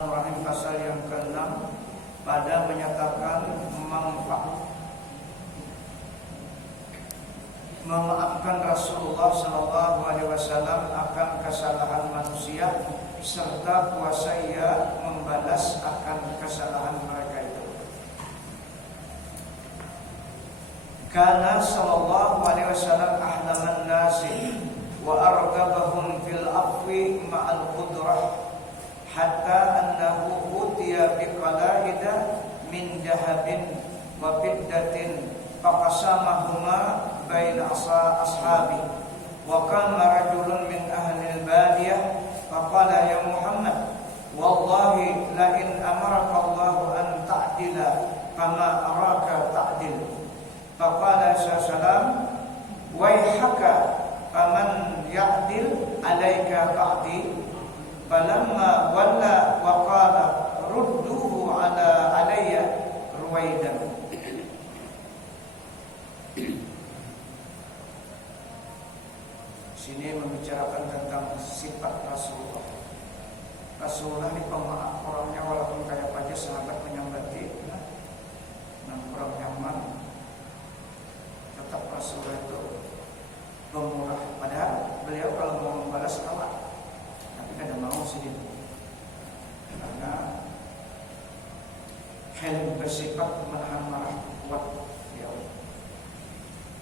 Rahim pasal yang ke-6 pada menyatakan memaafkan Rasulullah SAW akan kesalahan manusia serta kuasa ia membalas akan kesalahan mereka itu. Kana sallallahu alaihi wasallam ahlaman nasi wa argabahum fil afwi ma'al qudrah hatta annahu utiya biqalaida min dahabin wa fiddatin faqasamahuma baina ashabi wa qama rajulun min ahli al-badiyah faqala ya Muhammad wallahi la in amaraka Allah an ta'dila kama araka ta'dil faqala sallallahu waihaka faman ya'dil alayka ta'dil falamma walla wa qala rudduhu ala alayya ruwaidan. Sini membicarakan tentang sifat Rasulullah. Rasulullah ini pemaaf orangnya, walaupun kayak aja sahabat menyambati kurang nyaman, tetap Rasulullah itu pemurah. Padahal beliau kalau mau membalas kalah, kada mau sedih karena Halim bersifat menahan marah kuat.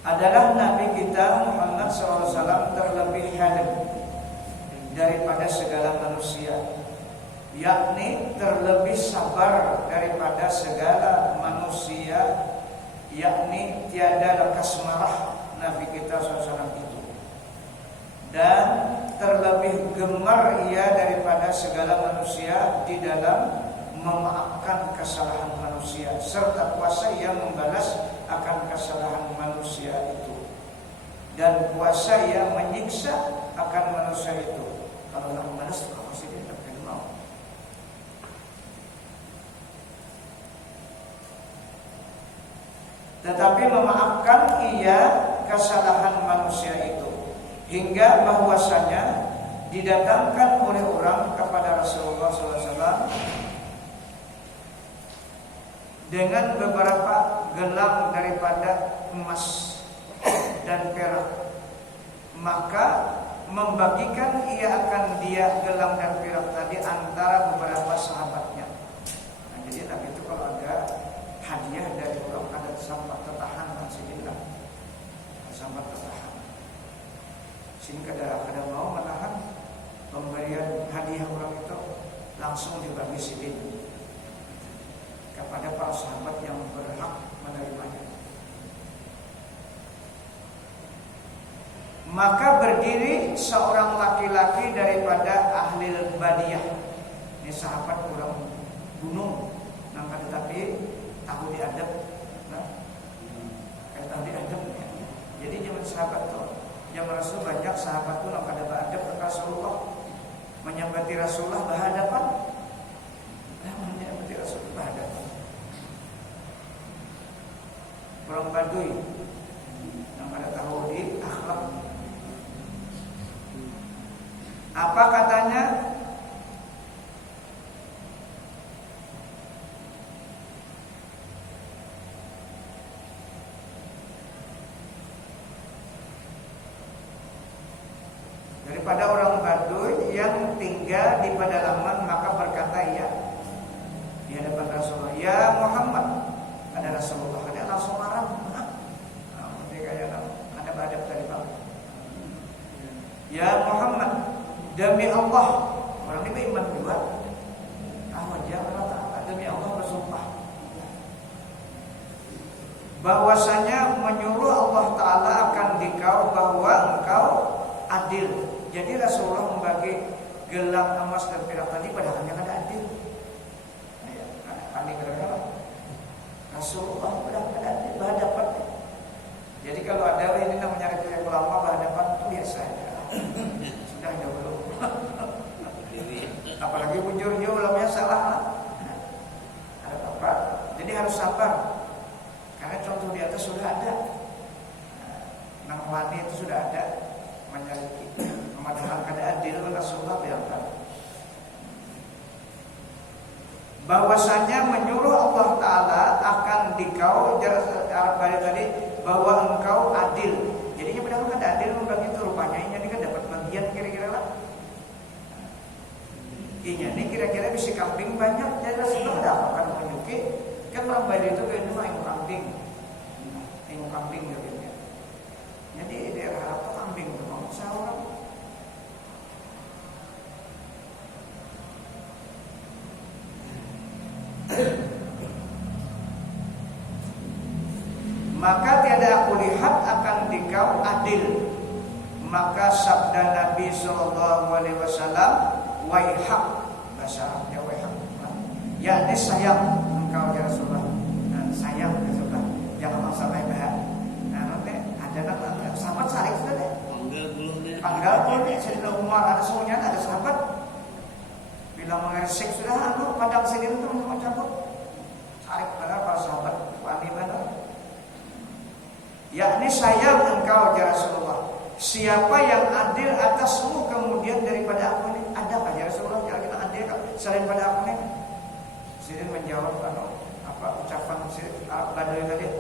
Adalah Nabi kita Muhammad SAW terlebih halim daripada segala manusia, yakni terlebih sabar daripada segala manusia, yakni tiada lekas marah Nabi kita SAW itu, dan terlebih gemar ia daripada segala manusia di dalam memaafkan kesalahan manusia, serta kuasa ia membalas akan kesalahan manusia itu, dan kuasa ia menyiksa akan manusia itu. Kalau nak membalas itu pasti dia tak mau. Tetapi memaafkan ia kesalahan manusia itu, hingga bahwasanya didatangkan oleh orang kepada Rasulullah SAW dengan beberapa gelang daripada emas dan perak, maka membagikan ia akan dia gelang dan perak tadi antara beberapa sahabatnya. Nah, jadi Nabi itu kalau ada hadiah dari orang, ada sambat tertahan alhamdulillah, sambat tertahan. Sini kada mau menahan pemberian hadiah orang itu, langsung dibagi silin kepada para sahabat yang berhak menerimanya. Maka berdiri seorang laki-laki daripada ahli badiyah. Ini sahabat orang gunung, nangka tetapi tahu diadab, tahu diadab. Jadi zaman sahabat tuh, zaman Rasul banyak sahabat tuh nangka ada adab ke Rasulullah, menyambati Rasulullah berhadapan, menyambati Rasulullah berhadapan. Orang Baduy yang pada tahu di akhlak. Apa katanya? Daripada orang Baduy yang tinggal di pedalaman, maka berkata ia di hadapan Rasulullah, ya Muhammad. Ada Rasulullah, ada langsung marah. Nanti kayak ada adab dari bawah. Ya Muhammad, demi Allah, orang ini beriman juga. Tahu aja Allah Ta'ala, demi Allah bersumpah bahwasanya menyuruh Allah Ta'ala akan dikau bahwa engkau adil. Jadi Rasulullah membagi gelang emas dan perak tadi padahal yang ada adil. Rasulullah benar-benar berhadapan. Jadi kalau ada ini namanya kayak ulama berhadapan itu biasa ya. Sudah dahulu. Apalagi bujurnya ulamanya salah. Ada apa? Jadi harus sabar. Karena contoh di atas sudah ada. Nang wani itu sudah ada menyaliki. Padahal kada adil Rasulullah biarkan. bahwasanya menyuruh Allah Ta'ala akan dikau Arab tadi bahwa engkau adil. Jadinya padahal kan adil membagi itu rupanya ini kan dapat bagian kira-kira lah. Ini kira-kira bisa kambing banyak dan Rasulullah ada apa kan menyuki kan orang Bali itu kayaknya mah ilmu kambing gitu. Jadi daerah Arab itu kambing memang seorang. Maka tiada aku lihat akan dikau adil. Maka sabda Nabi SAW, waihak, bahasa Arabnya waihak, yakni sayang engkau ya Rasulullah. Sayang ya Rasulullah, jangan sampai bahas. Nanti ada nama sahabat saling sudah deh. Panggal boleh, Sayyidina Umar ada semuanya ada sahabat. Bila mengersik sudah, padang sendiri itu mencabut. Saling benar para sahabat, wali benar. Yakni sayang engkau ya Rasulullah. Siapa yang adil atasmu kemudian daripada aku ini? Adakah ya Rasulullah yang kita adil selain pada aku ini? Sidin menjawab apa ucapan Arab Badui tadi.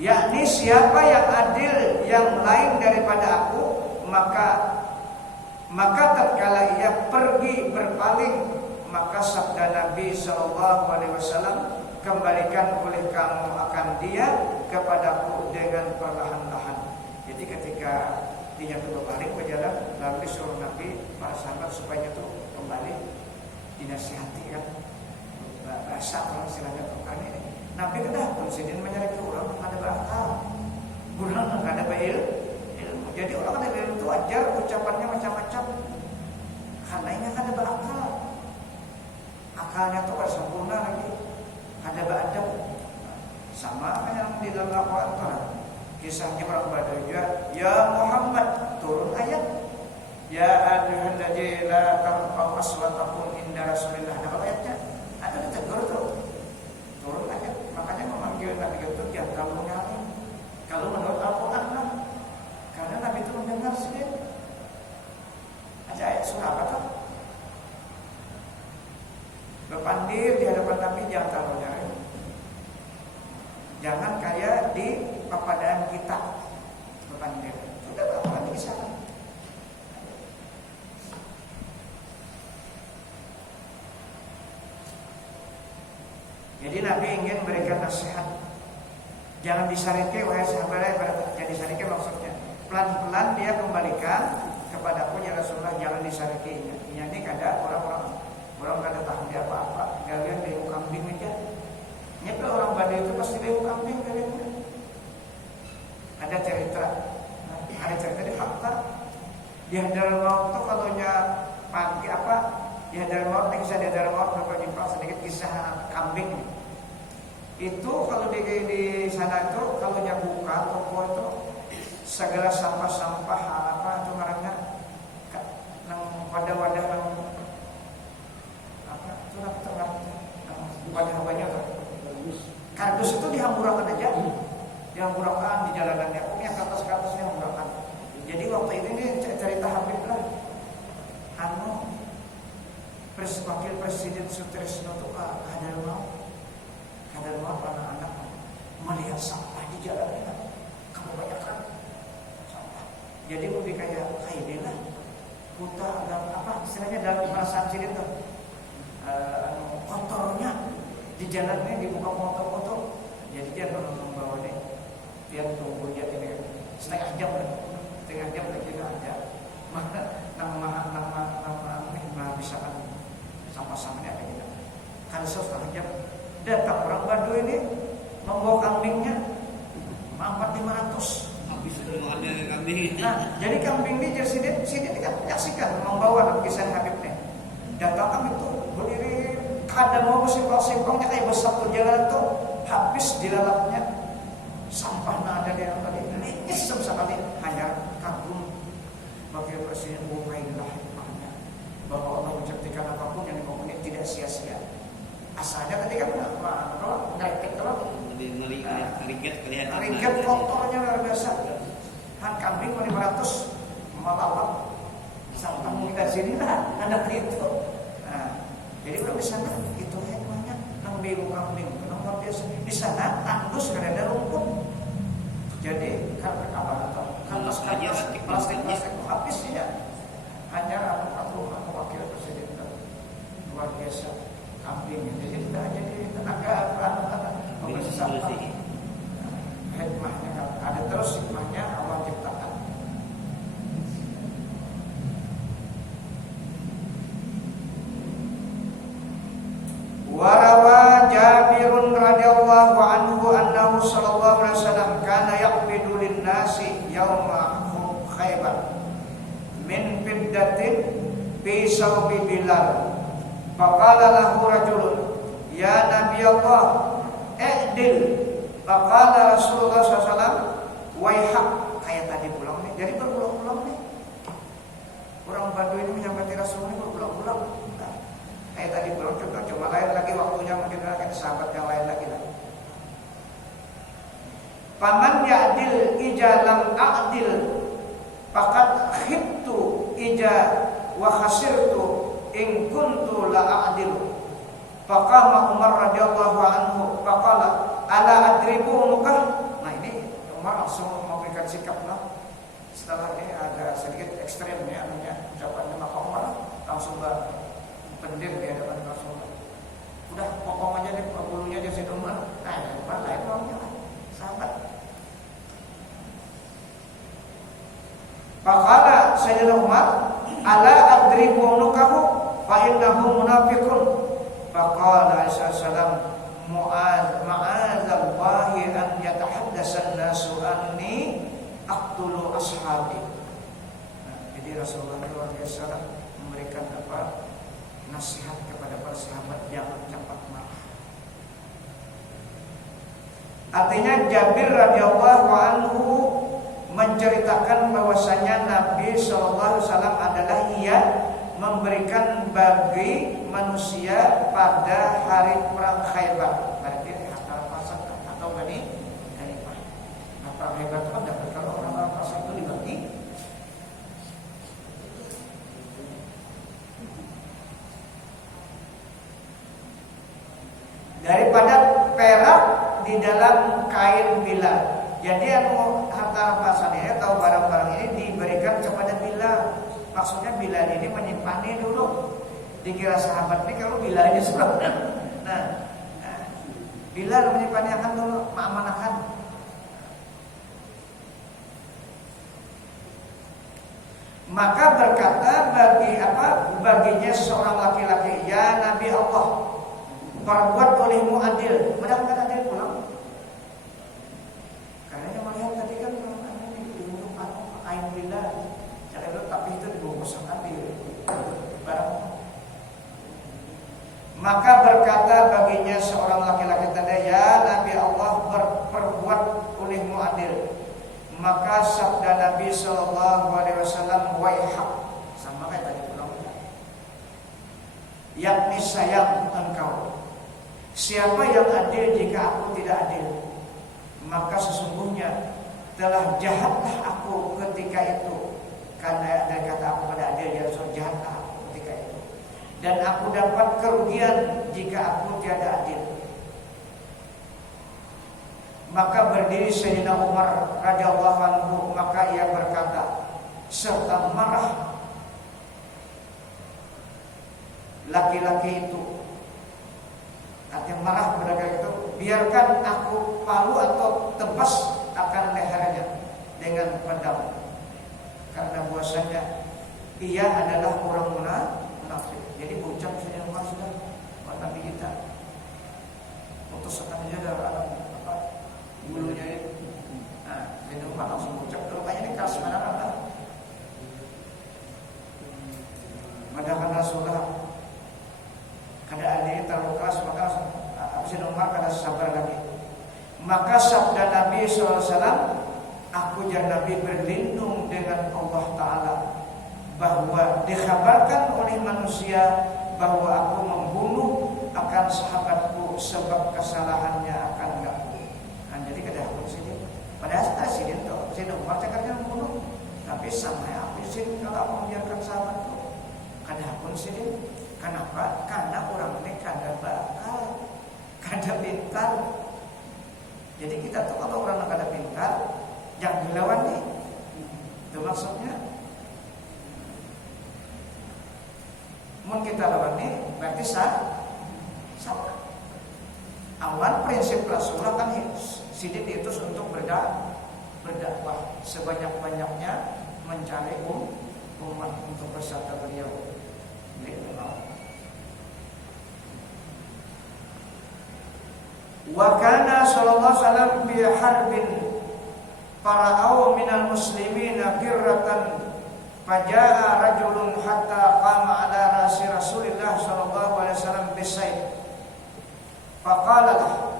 Yakni siapa yang adil yang lain daripada aku, maka tatkala ia pergi berpaling, maka sabda Nabi SAW, kembalikan oleh kamu akan dia kepadaku dengan perlahan-lahan. Jadi ketika dia berbalik berjalan, lalu disuruh Nabi para sahabat supaya itu kembali dinasihati kan. Bahasa orang istilahnya tukang ini. Nabi kena presiden menyeret orang ada bakal, orang nggak ada ilmu. Jadi orang ada ilmu itu wajar ucapannya macam-macam. Karena ini ada bakal, akalnya tuh gak sempurna lagi. Ada ba'adab. Sama yang di dalam Al-Quran kisahnya orang Badui juga. Ya Muhammad, turun ayat. Ya ayyuhalladzina la tarfa'u aswatakum inda Rasulillah. Ada ayatnya. Ada ditegur tuh. Turun ayat. Makanya memanggil Nabi itu jangan terlalu nyali. Kalau menurut Al-Quran lah. Karena Nabi itu mendengar sendiri. Ada ayat surah apa tuh? Berpandir di hadapan Nabi jangan terlalu nyari. Jangan kayak di papadaan kita berpandir. Sudah berapa di sana. Jadi Nabi ingin berikan nasihat. Jangan disarike wahai sahabat, jangan disarike maksudnya. Pelan-pelan dia kembalikan kepadaku ya Rasulullah, jangan disarike. Ini ada orang kada tahu dia apa-apa, kalian beu kambing aja. Nyata orang Badai itu pasti beu kambing kalian. Ada cerita di fakta. Di Hadarul Maut itu kalau nya pagi apa? Di Hadarul Maut, kisah di Hadarul Maut berapa nyimpang sedikit kisah kambing. Itu kalau di sana itu kalau nya buka toko itu segala sampah-sampah apa itu ngarannya nang wadah-wadah nang wadah-wadahnya kardus itu dihamburakan aja, dihamburakan di jalanannya, pokoknya kertas-kertas dihamburakan. Jadi waktu itu ini cerita Habib lah, wakil presiden Sutrisno itu kadang mau anak-anak melihat sampah di jalannya, kebanyakan sampah. Jadi lebih kayak inilah, kita apa istilahnya dalam perasaan sini tuh. Kotornya di jalannya dibuka foto-foto. Jadi dia membawa nih, dia tunggu dia ini setengah jam lagi ada. Maka nama bisa kan sama-samanya kayak gitu. Kan setengah jam datang orang Badui ini membawa kambingnya 400-500. Habis semua ada kambing. Nah, jadi kambing ini sini kan menyaksikan membawa kisah Habibnya. Datang kambing tuh berdiri, kadang mau simpang-simpangnya kayak besar tuh jalan tuh habis dilalapnya sampah ada di dalam tadi lingis sekali. Hanya kagum bagi Presiden Umayyah bahwa Allah menciptakan apapun yang dikomuni tidak sia-sia. Asalnya tadi kan ngereket kalau ringket kotornya luar biasa. Kambing 500 melalap sampah kita sini lah anak itu. Nah, jadi kalau di sana itu hikmahnya nang biru kambing, nang biasa di sana tandus karena ada rumput. Jadi karena apa? Kertas plastik itu habis ya. Hanya aku wakil presiden luar biasa kambing. Jadi tidak jadi tenaga anak-anak pembersih sampah. Hikmahnya ada terus hikmahnya Allah ciptakan. Warawa Jabirun radhiyallahu anhu annahu sallallahu alaihi wasallam kana yaqbidu lin-nasi yauma Khaybar min fiddatin fi sawbi Bilal. Faqala lahu rajulun ya Nabi Allah i'dil. Faqala Rasulullah SAW waihak. Kayak tadi pulang nih. Jadi berulang-ulang nih. Orang Badui ini menyampaikan Rasul ini berulang-ulang. Nah, kayak tadi pulang juga cuma lain lagi waktunya mungkin kayak sahabat yang lain lagi lah. Paman ya'dil ija lam a'dil faqad khibtu ija wa khasirtu in kuntu la a'dil. Faqama Umar radhiyallahu anhu faqala ala adribu unukah. Nah ini Umar langsung memberikan sikap lah. Setelah ini agak sedikit ekstrem ya ucapannya, maka Umar langsung berpendir di hadapan Rasulullah. Udah potong aja nih bulunya aja si Umar. Nah Umar lain orangnya lah, sahabat. Faqala Sayyidina Umar ala adribu unukahu fa innahu munafiqun. Faqala Aisyah ma'adzallahi an yatahaddatsan nasu anni aqtulu ashabi. Nah, jadi Rasulullah SAW memberikan nasihat kepada para sahabat yang cepat marah. Artinya Jabir radhiyallahu anhu menceritakan bahwasanya Nabi SAW adalah ia memberikan bagi manusia pada hari perang Khaybar. Berarti harta rampasan atau ganimah. Nah, perang Khaybar itu kan dapat kalau orang rampasan itu dibagi. Daripada perak di dalam kain Bilal. Jadi harta rampasan ini atau barang-barang ini diberikan kepada Bilal. Maksudnya Bilal ini menyimpannya dulu. Dikira sahabat ini kalau Bilalnya sebelah. Nah, Bilal menyimpannya akan dulu mengamanahkan. Maka berkata baginya seorang laki-laki, ya Nabi Allah, perbuat olehmu adil. Padahal adil pulang. Karena yang melihat tadi kan ini ditunjukkan kain Bilal. Tapi itu dibungkus adil barang. Maka berkata baginya seorang laki-laki tadi, ya Nabi Allah, berbuat olehmu adil. Maka sabda Nabi SAW, waihak, sama kayak tadi pulang, yakni sayang engkau. Siapa yang adil jika aku tidak adil? Maka sesungguhnya telah jahatlah aku ketika itu. Karena dari kata aku pada adil, ya Rasul, jahatlah aku ketika itu. Dan aku dapat kerugian jika aku tiada adil. Maka berdiri Sayyidina Umar radhiyallahu anhu, maka ia berkata serta marah laki-laki itu. Artinya marah kepada laki itu, biarkan aku palu atau tebas akan lehernya dengan pedang. Karena bahwasanya ia adalah orang munafik. Jadi ucap Sayyidina Umar sudah Nabi kita putus akan dia ada bulunya itu. Nah, Sayyidina Umar langsung ucap, rupanya ini keras mana-mana. Padahal Rasulullah keadaan ini terlalu keras, maka Sayyidina Umar kada sabar lagi. Maka sabda Nabi SAW, aku dan Nabi berlindung dengan Allah Ta'ala bahwa dikhabarkan oleh manusia bahwa aku membunuh akan sahabatku sebab kesalahannya akan aku. Nah, jadi kada aku sini. Padahal presiden tuh, Sayyidina Umar cakapnya membunuh, tapi sama habis Sidin kalau membiarkan sahabat itu. Kadapun Sidin, kenapa? Karena orang ini kada bakal, kada pintar. Jadi kita tuh kalau orang kada pintar, jangan dilawan nih. Itu maksudnya. Mun kita lawan nih, berarti sama. Awan prinsip Rasulullah kan Sidin diutus untuk berdakwah sebanyak-banyaknya mencari umat untuk bersabda beliau. Wa kana sallallahu alaihi wasallam bi harbin fara'au minal muslimina qirratan faja'a rajulun hatta qama ala rasi Rasulillah sallallahu alaihi wasallam bisayf faqala lahu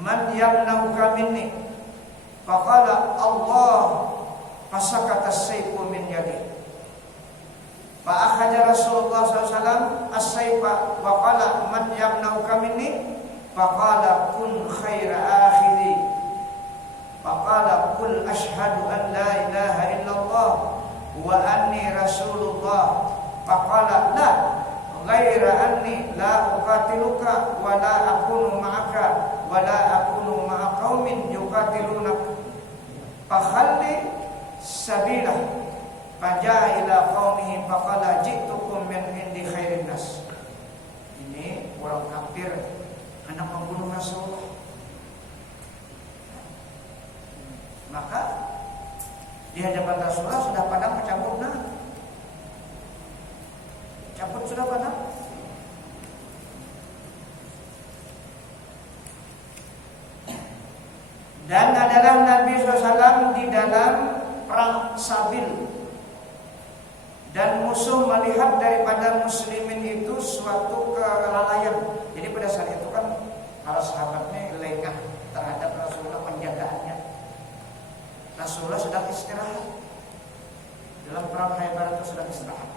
man yamnauka minni faqala Allah fasakata as-sayfu min yadi fa akhadha Rasulullah sallallahu alaihi wasallam as-sayfa wa qala man yamnauka minni faqala kun khaira akhiri faqala qul ashhadu an la ilaha illallah wa anni rasulullah faqala la ghaira anni la uqatiluka wa la akunu ma'aka wa la akunu ma'a qaumin yuqatilunak fakhalli sabilah faja'a ila qaumihi faqala ji'tukum min indi khairin nas. Ini orang kafir hendak membunuh Rasulullah. Maka di hadapan Rasulullah sudah pada mencabut cabut sudah pada. Dan adalah Nabi SAW di dalam perang Sabil, dan musuh melihat daripada muslimin itu suatu kelalaian. Jadi pada saat itu kan para sahabatnya lengah terhadap Rasulullah, penjagaannya. Rasulullah sedang istirahat. Dalam perang Khaybar itu sedang istirahat.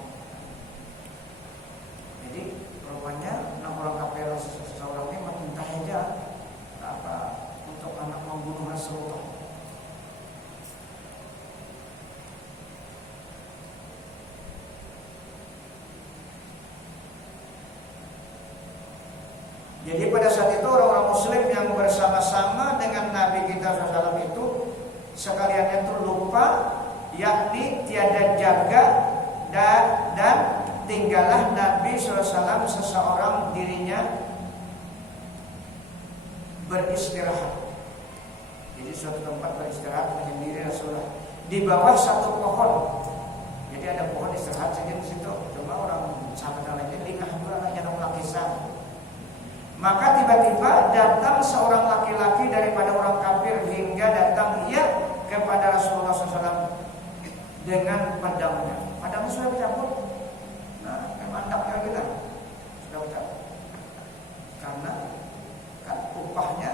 Jadi rupanya 6 orang kafir seseorang ini meminta aja untuk anak membunuh Rasulullah. Jadi pada saat itu orang-orang muslim yang bersama-sama dengan Nabi kita SAW itu sekalian itu lupa, yakni tiada jaga dan tinggallah Nabi SAW seseorang dirinya beristirahat. Jadi suatu tempat beristirahat menyendiri Rasulullah di bawah satu pohon. Jadi ada pohon istirahat saja di situ. Cuma orang sahabat lainnya lingah dua hanya laki kisah. Maka tiba-tiba datang seorang laki-laki daripada orang kafir hingga datang ia kepada Rasulullah SAW dengan pedangnya. Pedangnya sudah dicabut. Nah, mandaknya kita sudah dicabut. Karena kan upahnya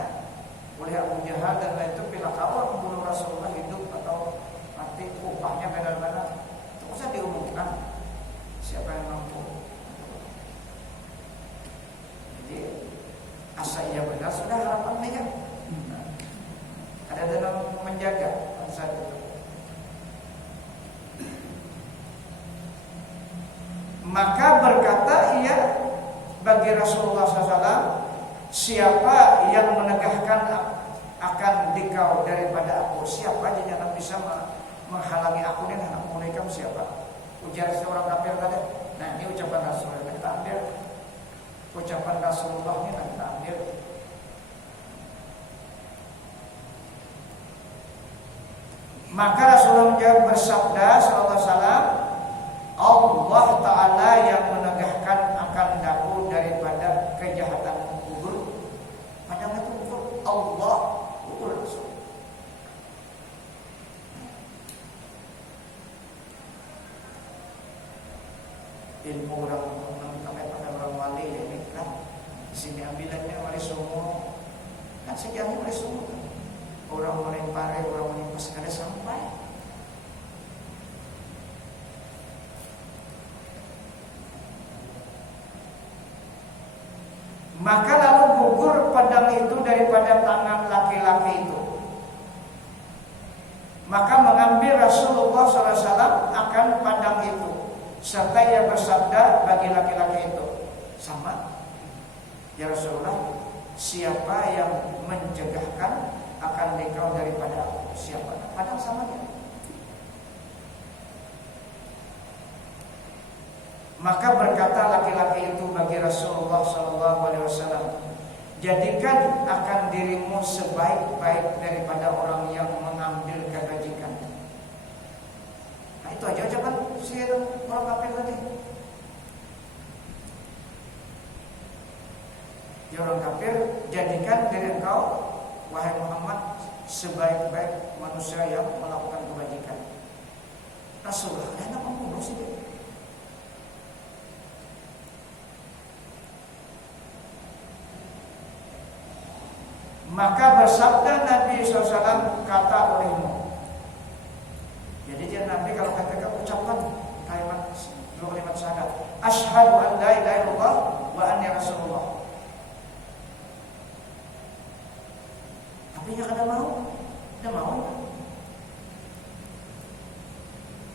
oleh Abu Jahal dan lain itu bila kau membunuh Rasulullah hidup atau mati, upahnya benar-benar itu usah diumumkan siapa yang mampu. Jadi asal ia benar sudah harapannya kan. Ada dalam menjaga saat itu. Maka berkata ia bagi Rasulullah SAW, siapa yang menegahkan akan dikau daripada aku? Siapa aja yang bisa menghalangi aku dan anak mulai kamu siapa? Ujar seorang kafir tadi. Nah ini ucapan Rasulullah, kita ambil ucapan Rasulullah ini, kita ambil. Maka Rasulullah menjawab bersabda sallallahu alaihi wasallam, Allah Ta'ala yang menegahkan akan daku daripada kejahatan kubur. Padahal itu kubur Allah, kubur Rasul. Ilmu orang sampai pada orang wali ini kan di sini ambilannya wali semua. Kan sejarahnya wali semua. Orang wali pare, orang wali pas kada sampai. Maka lalu gugur pedang itu daripada tangan laki-laki itu. Maka mengambil Rasulullah SAW akan padang itu, serta ia bersabda bagi laki-laki itu, sama, ya Rasulullah, siapa yang mencegahkan akan engkau daripada aku? Siapa? Padang sama dia. Maka berkata laki-laki itu bagi Rasulullah SAW, jadikan akan dirimu sebaik-baik daripada orang yang mengambil kebajikan. Nah itu aja ucapan si orang kafir tadi. Ya orang kafir, jadikan diri engkau wahai Muhammad sebaik-baik manusia yang melakukan kebajikan. Rasulullah hendak membunuh sih dia. Maka bersabda Nabi SAW, kata olehmu. Jadi dia Nabi kalau kata ucapkan dua kalimat syahadat, asyhadu an la ilaha illallah wa anni rasulullah. Tapi dia kada mau, dia mau.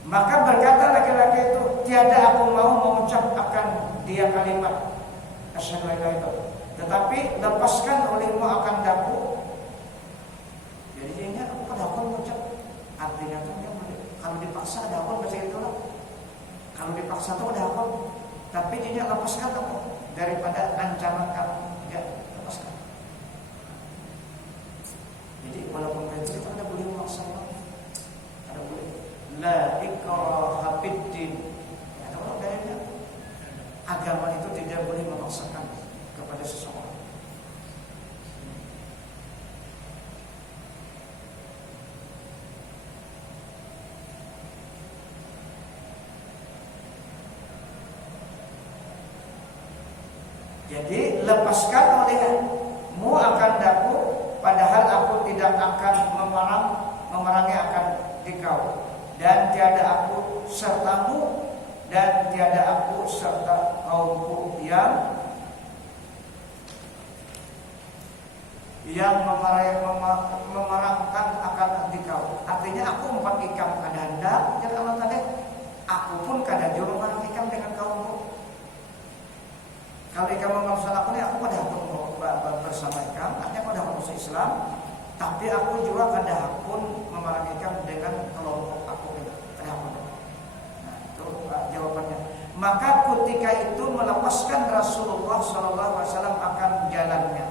Maka berkata laki-laki itu, tiada aku mau mengucapkan dia kalimat asyhadu an la ilaha illallah, tetapi lepaskan olehmu akan daku. Jadi dia aku pada aku mengucap. Artinya tuh dia kalau dipaksa ada akun baca itu lah. Kalau dipaksa tuh ada akun. Tapi dia lepaskan aku daripada ancaman kamu. Ya lepaskan. Jadi walaupun itu kita ada boleh memaksa, ada boleh. La ikraha fiddin. Ada orang kayaknya agama itu tidak boleh memaksakan kepada seseorang. Jadi lepaskan olehmu akan daku, padahal aku tidak akan memerangi akan dikau, dan tiada aku sertamu, dan tiada aku serta kaumku yang memerangkan akan dikau. Artinya aku empat ikam kada hendak, jadi Allah tadi aku pun kada juru memerang ikam dengan kaumku. Kalau ikam memaksa aku ni, aku kada pun bersama ikam, artinya aku dah masuk Islam, tapi aku juga kada pun memerang ikam dengan kelompok aku kada pun. Nah itu jawabannya. Maka ketika itu melepaskan Rasulullah SAW akan jalannya.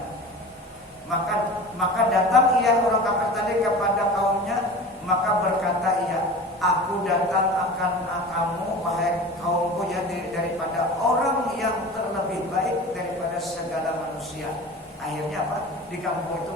Maka datang ia orang kafir tadi kepada kaumnya, maka berkata ia, aku datang akan kamu wahai kaumku jadi daripada orang yang terlebih baik daripada segala manusia. Akhirnya apa? Di kampung itu